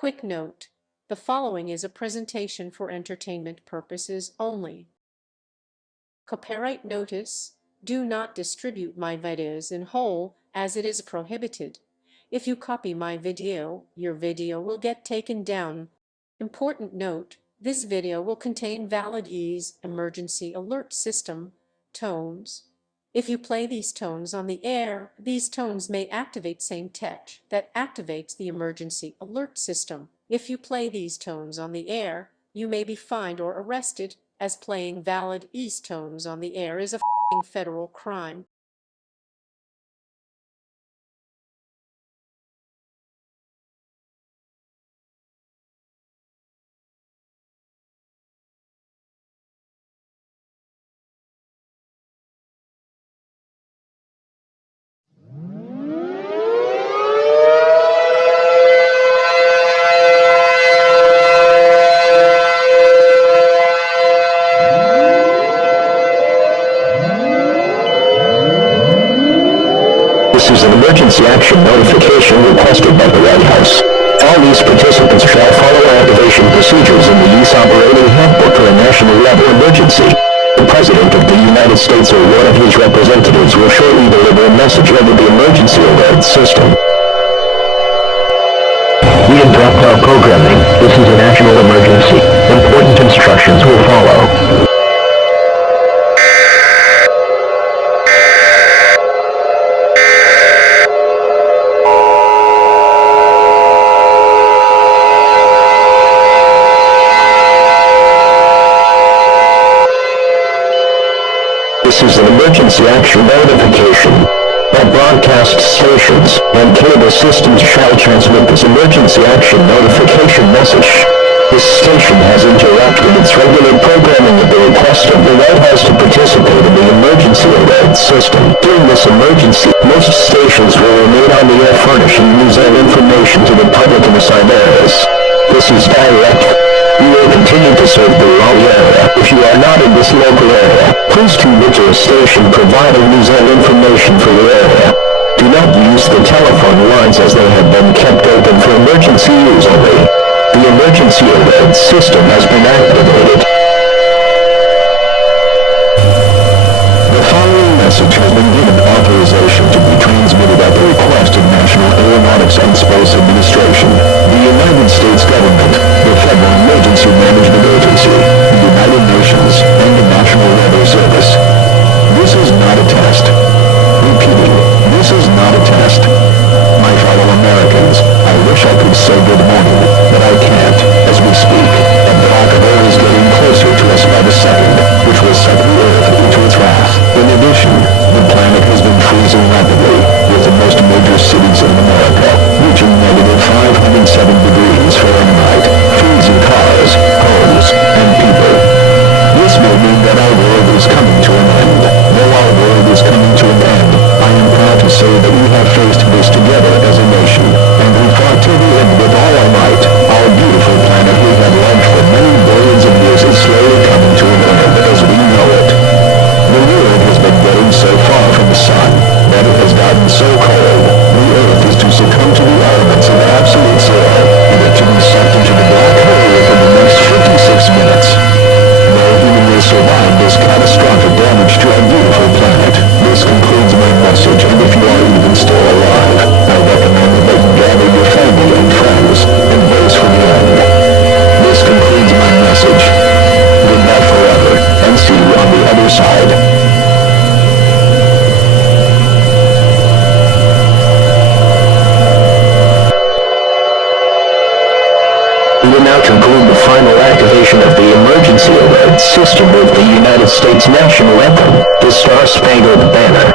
Quick note: the following is a presentation for entertainment purposes only. Copyright notice: do not distribute my videos in whole, as it is prohibited. If you copy my video, your video will get taken down. Important note: this video will contain valid EAS emergency alert system tones. If you play these tones on the air, these tones may activate same tech that activates the emergency alert system. If you play these tones on the air, you may be fined or arrested, as playing valid EAS tones on the air is a federal crime. This is an emergency action notification requested by the White House. All these participants shall follow activation procedures in the EAS operating handbook for a national level emergency. The President of the United States or one of his representatives will shortly deliver a message over the emergency alert system. We have dropped our programming. This is a national emergency. Important instructions will follow. This is an emergency action notification. All broadcast stations and cable systems shall transmit this emergency action notification message. This station has interrupted its regular programming at the request of the White House to participate in the emergency alert system. During this emergency, most stations will remain on the air furnishing news and information to the public in assigned areas. This is direct. We will continue to serve the Raleigh area. If you are not in this local area, please tune into a station providing news and information for your area. Do not use the telephone lines as they have been kept open for emergency use only. The emergency alert system has been activated. The following message has been given authorization to be transmitted at the request of National Aeronautics and Space Administration, the United States Government, the Federal Emergency Management Agency, the United Nations, and the National Weather Service. This is not a test. Repeating, this is not a test. My fellow Americans, I wish I could say good morning, but I can't, as we speak, and the black hole is getting closer to us by the second, which will set the Earth into its wrath. In addition, the planet has been freezing rapidly, with the most major cities in America reaching -507 degrees Fahrenheit, freezing cars, homes, and people. This may mean that our world is coming to an end. Though our world is coming to an end, I am proud to say that we have faced this together as a nation, and we fought to the end with all our might. Our beautiful planet we have loved for many billions of years is slowly coming to an end as we know it. The world has been getting so far from the sun that it has gotten so cold. The Earth is to succumb to the elements of absolute zero, and it to be sucked into the black hole within the next 56 minutes. No human will survive this catastrophic damage to our beautiful planet. This concludes my message, and if you are even still alive, I recommend that you gather your family and friends and brace for the end. This concludes my message. Goodbye forever, and see you on the other side. We will now conclude the final activation of the emergency alert system with the United States national anthem, the Star-Spangled Banner.